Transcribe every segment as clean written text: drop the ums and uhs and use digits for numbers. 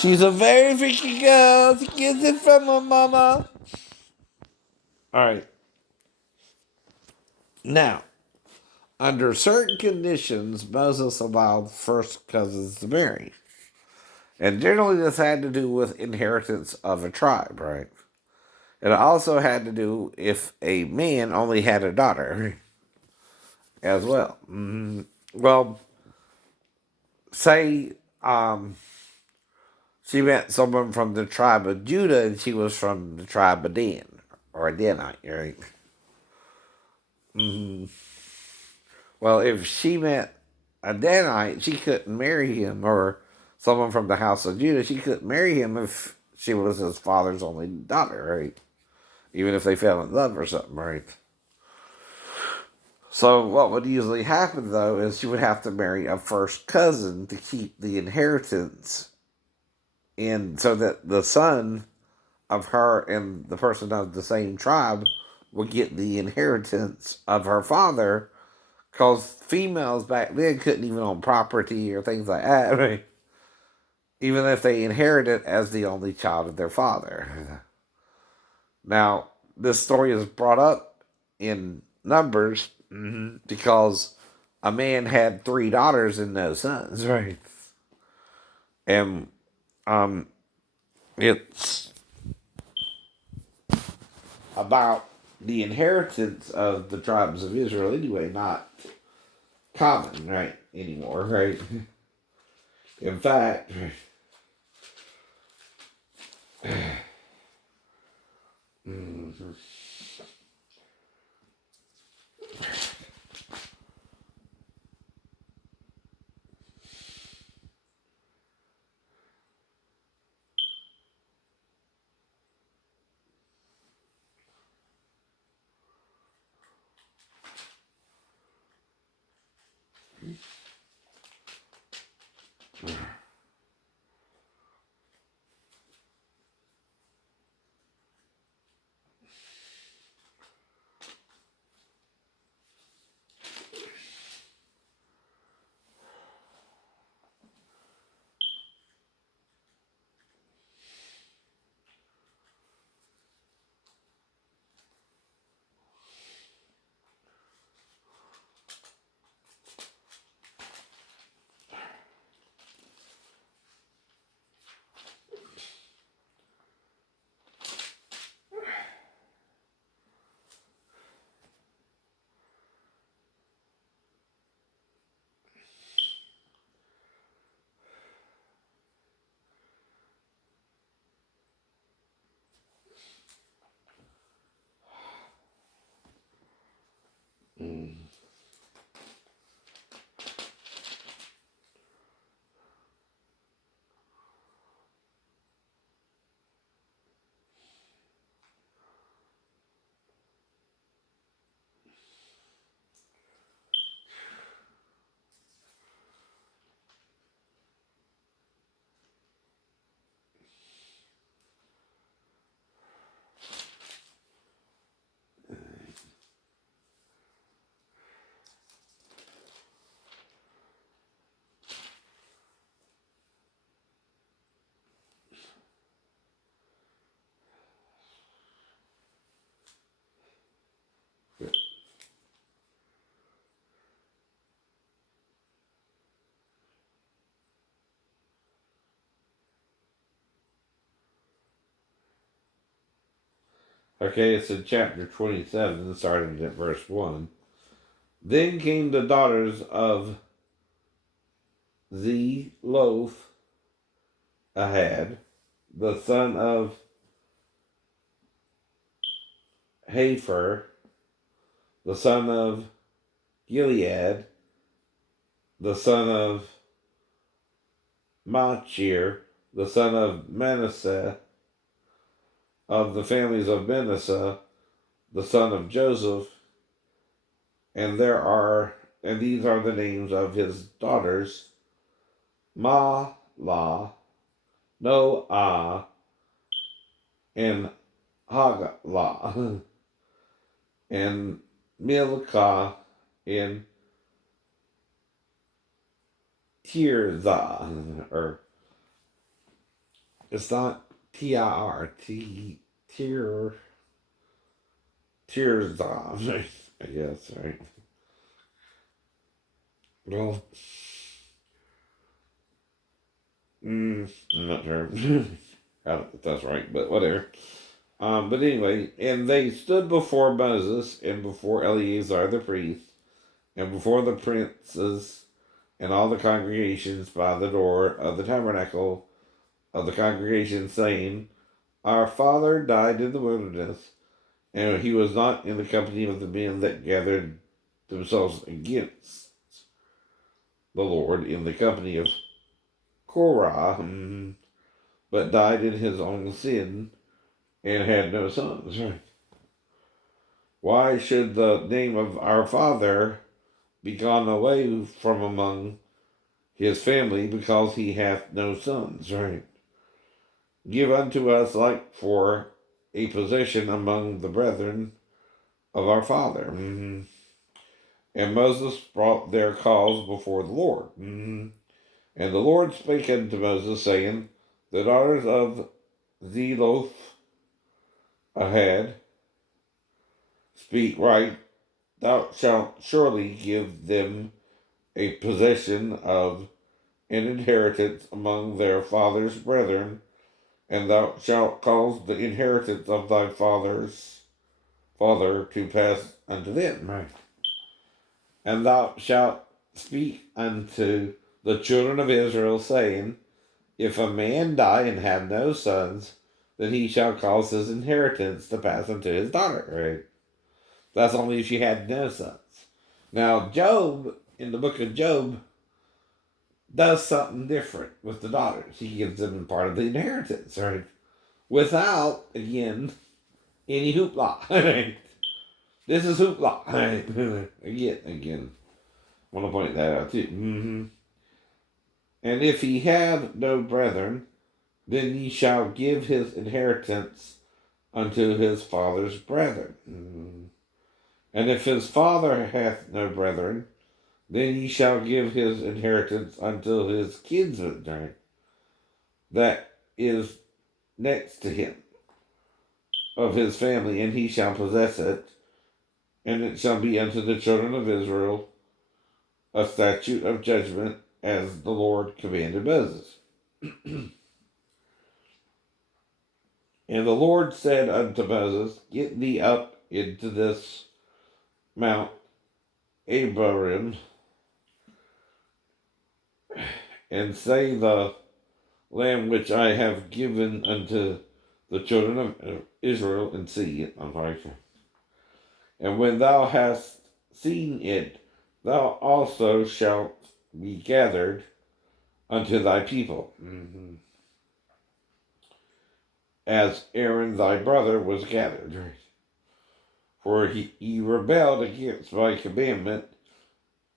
She's a very freaky girl. She gets it from her mama. All right. Now, under certain conditions, Moses allowed first cousins to marry. And generally, this had to do with inheritance of a tribe, right? It also had to do if a man only had a daughter as well. Well, say she met someone from the tribe of Judah and she was from the tribe of Dan or a Danite, right? Well, if she met a Danite, she couldn't marry him, or someone from the house of Judah, she couldn't marry him if she was his father's only daughter, right? Even if they fell in love or something, right? So what would usually happen though is she would have to marry a first cousin to keep the inheritance in, so that the son of her and the person of the same tribe would get the inheritance of her father, because females back then couldn't even own property or things like that, right? Even if they inherited as the only child of their father. Now, this story is brought up in Numbers because a man had three daughters and no sons, right? And it's about the inheritance of the tribes of Israel anyway, not common, right, anymore, right? In fact, okay, it's in chapter 27, starting at verse 1. Then came the daughters of Zelophehad, the son of Hepher, the son of Gilead, the son of Machir, the son of Manasseh, of the families of Manasseh, the son of Joseph, and these are the names of his daughters: Mahlah, Noah, and Haglah, and Milcah, and Tirzah, or It's not TIR. Tear. Tears off. I guess, right? Well, I'm not sure if that's right, but whatever. But anyway, and they stood before Moses and before Eleazar the priest and before the princes and all the congregations by the door of the tabernacle of the congregation, saying, Our father died in the wilderness, and he was not in the company of the men that gathered themselves against the Lord in the company of Korah, but died in his own sin and had no sons. Right? Why should the name of our father be gone away from among his family, because he hath no sons? Right? Give unto us like for a possession among the brethren of our father. And Moses brought their cause before the Lord. And the Lord spake unto Moses, saying, The daughters of Zelophehad speak right. Thou shalt surely give them a possession of an inheritance among their father's brethren, and thou shalt cause the inheritance of thy father's father to pass unto them. Right. And thou shalt speak unto the children of Israel, saying, If a man die and have no sons, then he shall cause his inheritance to pass unto his daughter. Right? That's only if she had no sons. Now, Job, in the book of Job, does something different with the daughters. He gives them part of the inheritance, right? Without, again, any hoopla. Right? This is hoopla. Right? Again, I want to point that out too. And if he have no brethren, then he shall give his inheritance unto his father's brethren. And if his father hath no brethren, then he shall give his inheritance unto his kinsman, right? That is next to him, of his family, and he shall possess it, and it shall be unto the children of Israel a statute of judgment, as the Lord commanded Moses. And the Lord said unto Moses, Get thee up into this Mount Abarim, and say the land which I have given unto the children of Israel, and see it. And when thou hast seen it, thou also shalt be gathered unto thy people, as Aaron thy brother was gathered. Right? For he rebelled against my commandment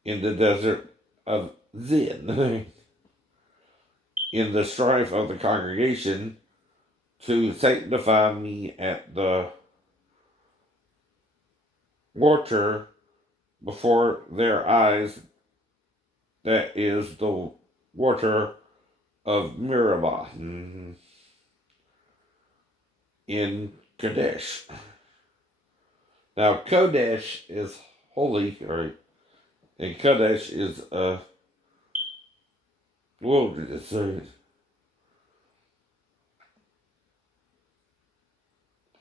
in the desert of Zin, in the strife of the congregation, to sanctify me at the water before their eyes, that is the water of Meribah, in Kadesh. Now, Kadesh is holy, right? And Kadesh is a wilderness.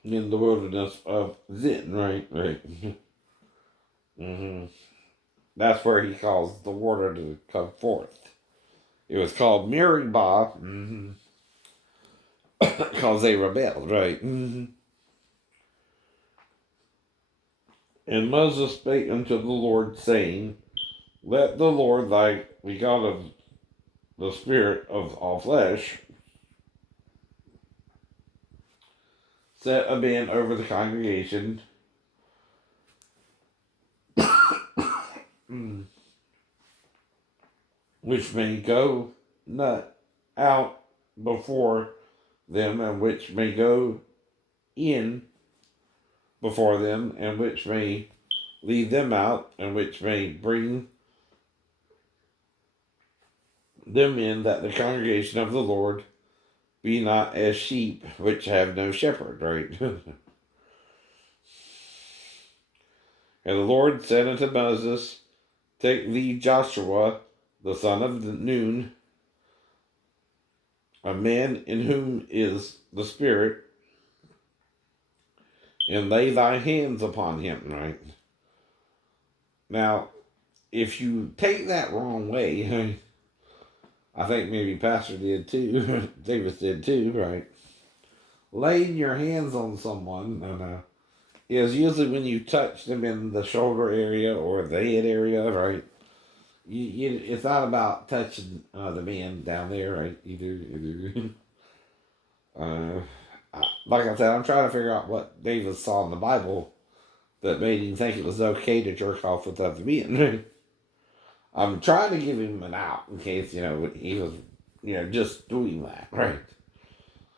In the wilderness of Zin, right? That's where he caused the water to come forth. It was called Meribah, because they rebelled, right? And Moses spake unto the Lord, saying, Let the Lord thy be God of the spirit of all flesh set a man over the congregation, which may go not out before them, and which may go in before them, and which may lead them out, and which may bring them in, that the congregation of the Lord Be not as sheep which have no shepherd, right? And the Lord said unto Moses, take thee Joshua, the son of Nun, a man in whom is the Spirit, and lay thy hands upon him, right? Now, if you take that wrong way, I think maybe Pastor did too, Davis did too, right? Laying your hands on someone is usually when you touch them in the shoulder area or the head area, right? It's not about touching the man down there, right? Either. uh, like I said, I'm trying to figure out what Davis saw in the Bible that made him think it was okay to jerk off with other men. I'm trying to give him an out in case, he was, just doing that, right?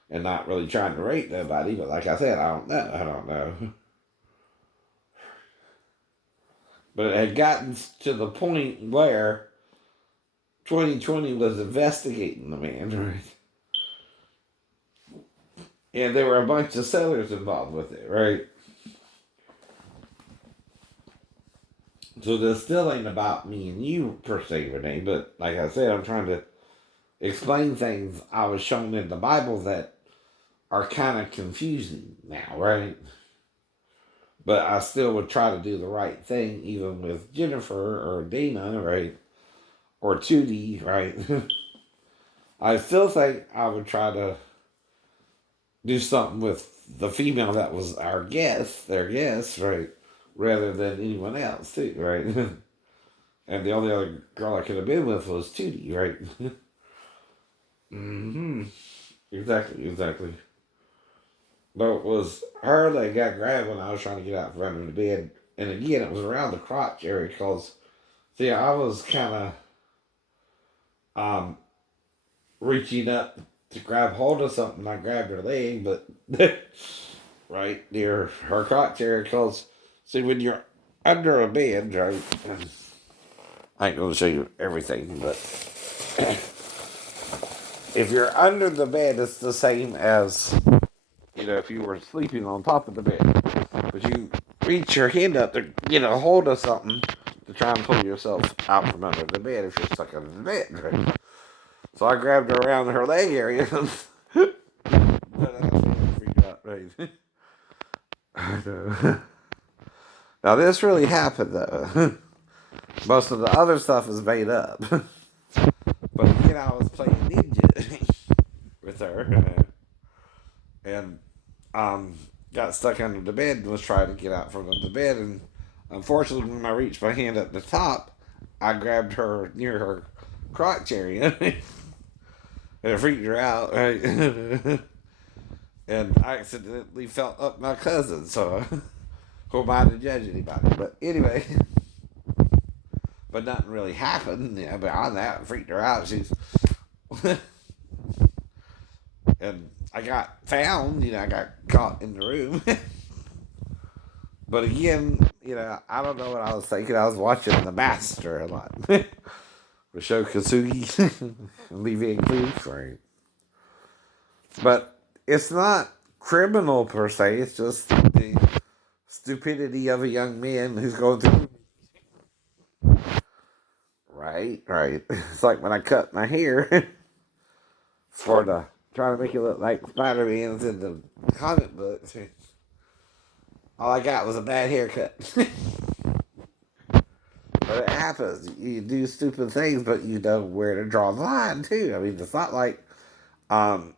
And not really trying to rape nobody, but like I said, I don't know. I don't know. But it had gotten to the point where 2020 was investigating the man, right? And there were a bunch of sellers involved with it, right? So this still ain't about me and you per se, Renee, but like I said, I'm trying to explain things I was shown in the Bible that are kind of confusing now, right? But I still would try to do the right thing, even with Jennifer or Dana, right? Or Tootie, right? I still think I would try to do something with the female that was their guest, right? Rather than anyone else, too, right? And the only other girl I could have been with was Tootie, right? Mm-hmm. Exactly. But it was her that got grabbed when I was trying to get out from under the bed. And again, it was around the crotch area because, see, I was kind of reaching up to grab hold of something. I grabbed her leg, but right near her crotch area because, see, when you're under a bed, right, I ain't going to show you everything, but if you're under the bed, it's the same as, if you were sleeping on top of the bed. But you reach your hand up to get a hold of something to try and pull yourself out from under the bed if you're stuck under the bed, right? So I grabbed her around her leg area. But I freaked out, right? Now this really happened though. Most of the other stuff is made up. But again, I was playing ninja with her, and got stuck under the bed and was trying to get out from under the bed. And unfortunately, when I reached my hand up the top, I grabbed her near her crotch area, and it freaked her out, right? And I accidentally felt up my cousin, so who am I to judge anybody? But anyway, but nothing really happened. Beyond that, it freaked her out. She's and I got found. I got caught in the room. But again, I don't know what I was thinking. I was watching The Master a lot. With Sho Kosugi and Lee Van Cleef, right? But it's not criminal per se. It's just the stupidity of a young man who's going through. Right. It's like when I cut my hair for trying to make it look like Spider-Man's in the comic books. All I got was a bad haircut. But it happens. You do stupid things, but you know where to draw the line too. I mean, it's not like um,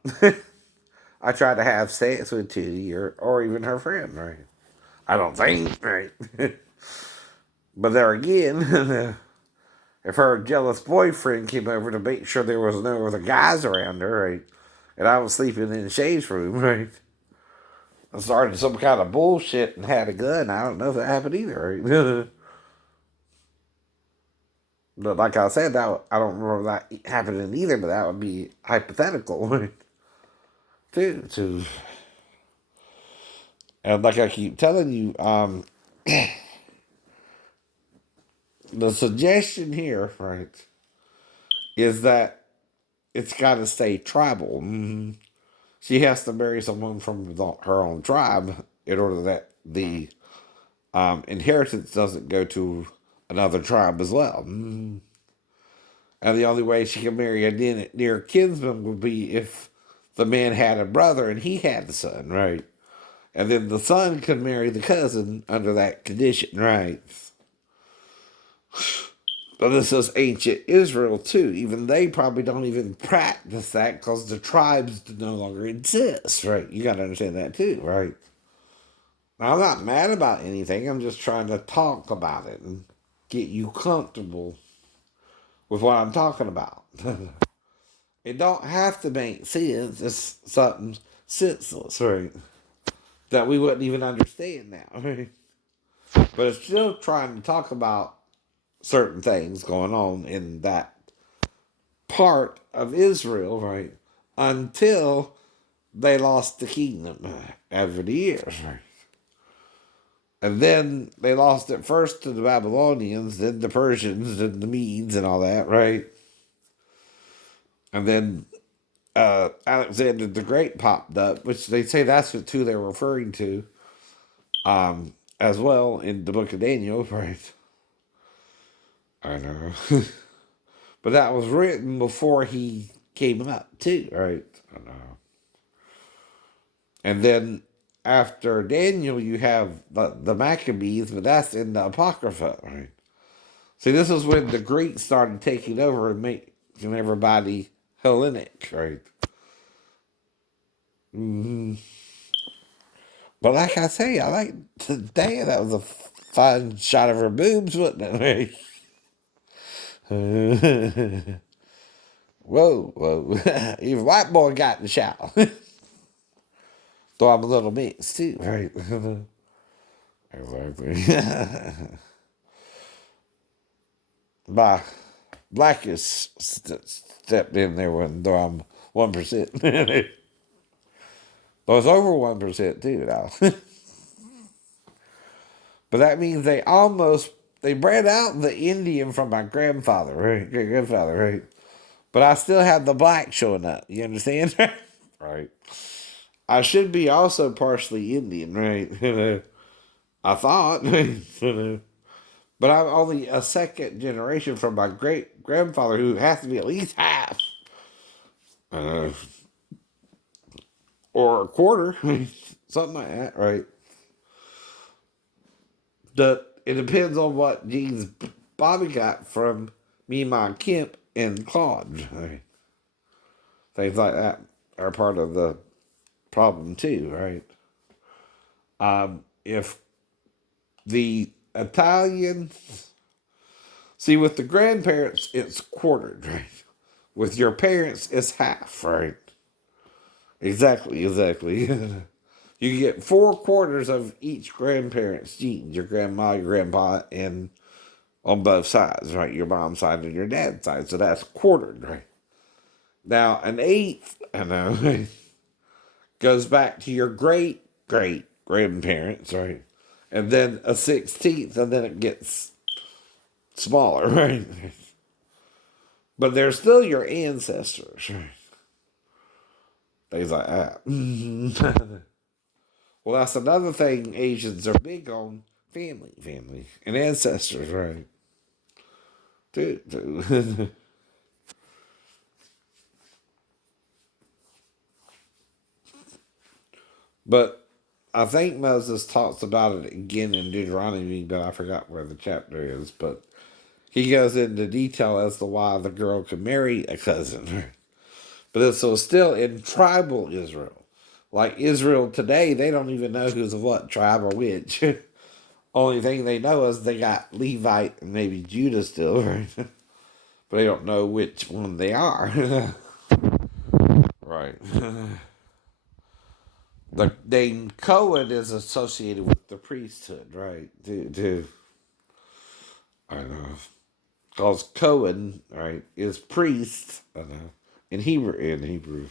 I tried to have sex with Tootie or even her friend, right? I don't think, right? But there again, if her jealous boyfriend came over to make sure there was no other guys around her, right? And I was sleeping in Shay's room, right? I started some kind of bullshit and had a gun. I don't know if that happened either, right? But like I said, that I don't remember that happening either, but that would be hypothetical, too. And like I keep telling you, the suggestion here, right, is that it's got to stay tribal. she has to marry someone from her own tribe in order that the inheritance doesn't go to another tribe as well. And the only way she can marry a near kinsman would be if the man had a brother and he had a son, right? And then the son could marry the cousin under that condition, right? But this is ancient Israel too. Even they probably don't even practice that because the tribes no longer exist, right? You got to understand that too, right? Now, I'm not mad about anything. I'm just trying to talk about it and get you comfortable with what I'm talking about. It don't have to make sense. It's something senseless, right? That we wouldn't even understand now, right? But it's still trying to talk about certain things going on in that part of Israel, right? Until they lost the kingdom over the years, right? And then they lost it first to the Babylonians, then the Persians, and the Medes, and all that, right? And then Alexander the Great popped up, which they say that's who they're referring to as well in the book of Daniel, right? I know. But that was written before he came up, too, right? I know. And then after Daniel, you have the Maccabees, but that's in the Apocrypha, right? See, this is when the Greeks started taking over and making everybody Hellenic, right? But like I say, I like today. That was a fine shot of her boobs, wasn't it? Whoa, whoa! Even white boy got in the shower. Though I'm a little mixed too, right? Exactly. My blackest stepped in there when though I'm 1%. Well, it's over 1% too now. But that means they bred out the Indian from my grandfather, right? Great grandfather, right? But I still have the black showing up. You understand? Right. I should be also partially Indian, right? I thought. But I'm only a second generation from my great grandfather who has to be at least half. Uh, or a quarter. Something like that, right? It depends on what genes Bobby got from me, my Kemp, and Claude. Right? Things like that are part of the problem too, right? If the Italian, see, with the grandparents, it's quartered, right? With your parents, it's half, right? Exactly, exactly. You get 4 quarters of each grandparent's genes, your grandma, your grandpa, and on both sides, right? Your mom's side and your dad's side. So that's quartered, right? Now, an eighth, I know, goes back to your great great grandparents, right? And then a 16th, and then it gets smaller, right? But they're still your ancestors, right? Things like that. Well, that's another thing Asians are big on: family, and ancestors, right? Dude. But I think Moses talks about it again in Deuteronomy, but I forgot where the chapter is. But he goes into detail as to why the girl could marry a cousin. But it's so still in tribal Israel. Like Israel today, they don't even know who's of what tribe or which. Only thing they know is they got Levite and maybe Judah still, right? But they don't know which one they are. Right. The name Cohen is associated with the priesthood, right? I know. Because Cohen, right, is priest, I know, in Hebrew.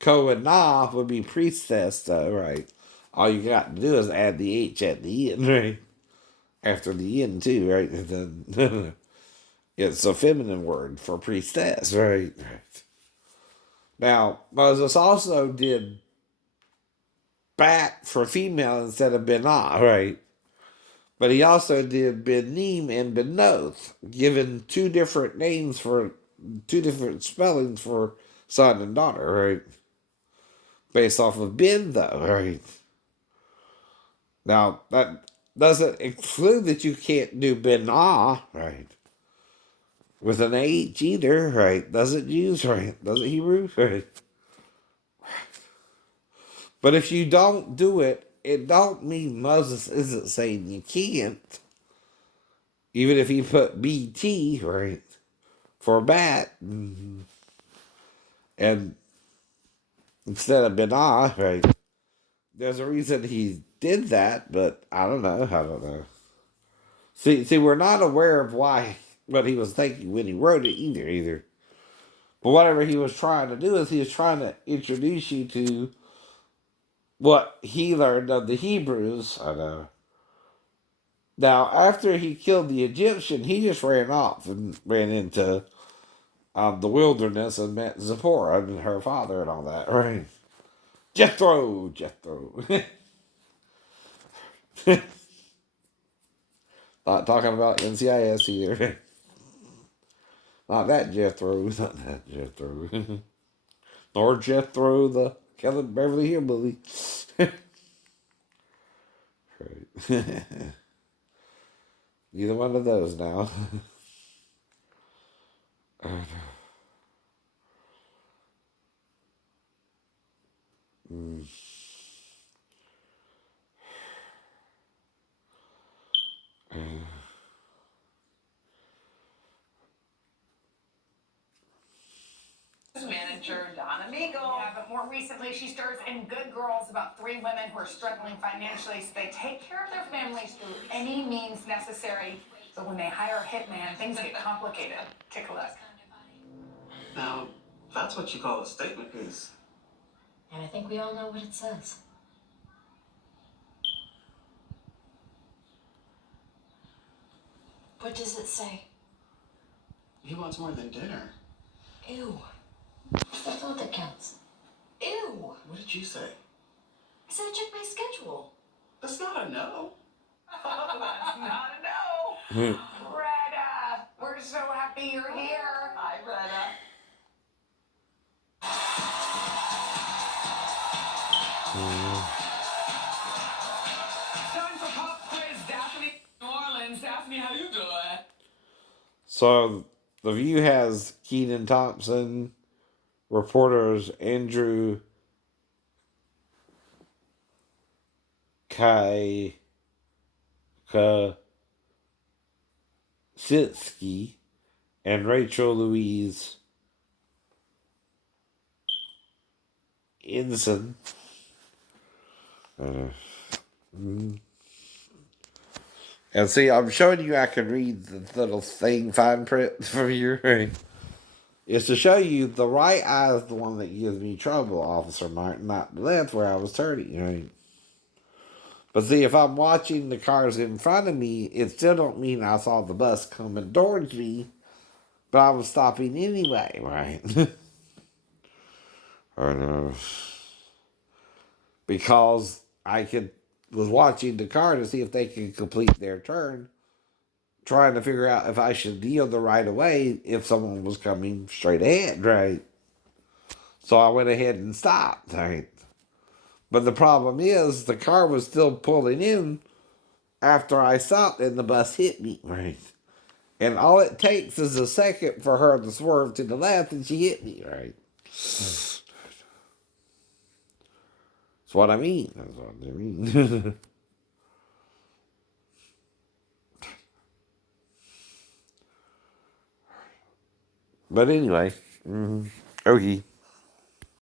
Kohenah would be priestess, though, right? All you got to do is add the H at the end, right? After the end, too, right? And then it's a feminine word for priestess, right? Now, Moses also did Bat for female instead of Benah, right? But he also did Benim and Benoth, given two different names for two different spellings for son and daughter, right? Based off of Ben, though, right? Now, that doesn't exclude that you can't do Benah, right? With an H either, right? Doesn't use, right? Doesn't Hebrew, right? But if you don't do it, it don't mean Moses isn't saying you can't. Even if he put BT, right, for bat, and instead of Benah, right, there's a reason he did that, but I don't know. I don't know. See, we're not aware of why, what he was thinking when he wrote it either. But whatever he was trying to do is he was trying to introduce you to what he learned of the Hebrews. I know. Now, after he killed the Egyptian, he just ran off and ran into the wilderness and met Zipporah and her father and all that, right? Jethro. Not talking about NCIS either. Not that Jethro, not that Jethro. Nor Jethro, the Kelly Beverly Hillbilly. Right. Neither one of those now. Mm. Manager Donna Meagle. Yeah, but more recently, she stars in Good Girls about three women who are struggling financially, so they take care of their families through any means necessary. But when they hire a hitman, things get complicated. Take a look. Now, that's what you call a statement piece. And I think we all know what it says. What does it say? He wants more than dinner. Ew. It's the thought that counts. Ew. What did you say? I said check my schedule. That's not a no. That's not a no. Greta, we're so happy you're here. Hi, Greta. Time for pop quiz, Daphne. New Orleans, Daphne, how you doing? So, The View has Kenan Thompson, reporters Andrew Kasitsky and Rachel Louise Ensign. And see, I'm showing you I can read the little thing fine print from your right. It's to show you the right eye is the one that gives me trouble, Officer Martin, not the left where I was turning, right? But see, if I'm watching the cars in front of me, it still don't mean I saw the bus coming towards me, but I was stopping anyway, right? Because was watching the car to see if they could complete their turn, trying to figure out if I should yield the right of way if someone was coming straight ahead, right? So I went ahead and stopped, right? But the problem is the car was still pulling in after I stopped and the bus hit me, right? And all it takes is a second for her to swerve to the left and she hit me, right? That's what I mean. That's what I mean. But anyway, okay.